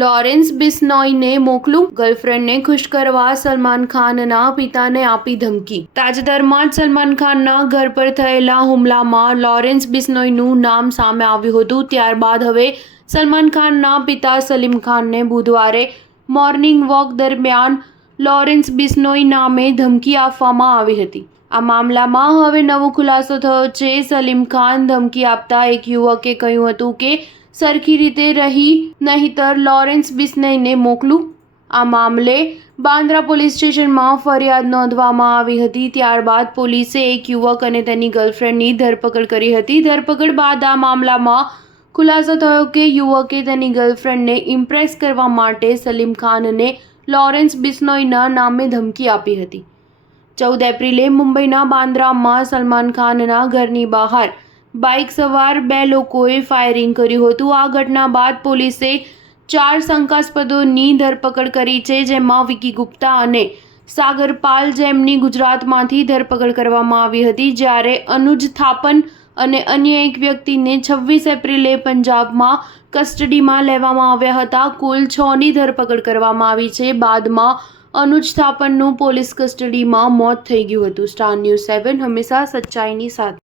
Lawrence બિશ્નોઈને મોકલું, ગર્લફ્રેન્ડને ખુશ કરવા સલમાન ખાનના પિતાને આપી ધમકી. તાજેતરમાં જ સલમાન ખાનના ઘર પર થયેલા હુમલામાં લોરેન્સ બિશ્નોઈનું નામ સામે આવ્યું હતું. ત્યારબાદ હવે સલમાન ખાનના પિતા સલીમ ખાનને બુધવારે મોર્નિંગ વોક દરમિયાન લોરેન્સ બિશ્નોઈ નામે ધમકી આપવામાં આવી હતી. આ મામલામાં હવે નવો ખુલાસો થયો છે. સલીમ ખાન ધમકી આપતા એક યુવકે કહ્યું હતું કે સરખી રીતે રહી નહીંતર લોરેન્સ બિશ્નોઈને મોકલું. આ મામલે બાંદ્રા પોલીસ સ્ટેશનમાં ફરિયાદ નોંધવામાં આવી હતી. ત્યારબાદ પોલીસે એક યુવક અને તેની ગર્લફ્રેન્ડની ધરપકડ કરી હતી. ધરપકડ બાદ આ મામલામાં ખુલાસો થયો કે યુવકે તેની ગર્લફ્રેન્ડને ઇમ્પ્રેસ કરવા માટે સલીમ ખાનને લોરેન્સ બિશ્નોઈના નામે ધમકી આપી હતી. 14 એપ્રિલે મુંબઈના બાંદ્રામાં સલમાન ખાનના ઘરની બહાર બાઇક સવાર 2 લોકોએ ફાયરિંગ કર્યું હતું. આ ઘટના બાદ પોલીસે 4 શંકાસ્પદોની ધરપકડ કરી છે, જેમાં વિકી ગુપ્તા અને સાગર પાલ, જેમની ગુજરાતમાંથી ધરપકડ કરવામાં આવી હતી, જ્યારે અનુજ થાપન અને અન્ય એક વ્યક્તિને 26 એપ્રિલે પંજાબમાં કસ્ટડીમાં લેવામાં આવ્યા હતા. કુલ 6ની ધરપકડ કરવામાં આવી છે. બાદમાં અનુજ થાપનનું પોલીસ કસ્ટડીમાં મોત થઈ ગયું હતું. સ્ટાર ન્યૂઝ 7 હંમેશા સચ્ચાઈની સાથે.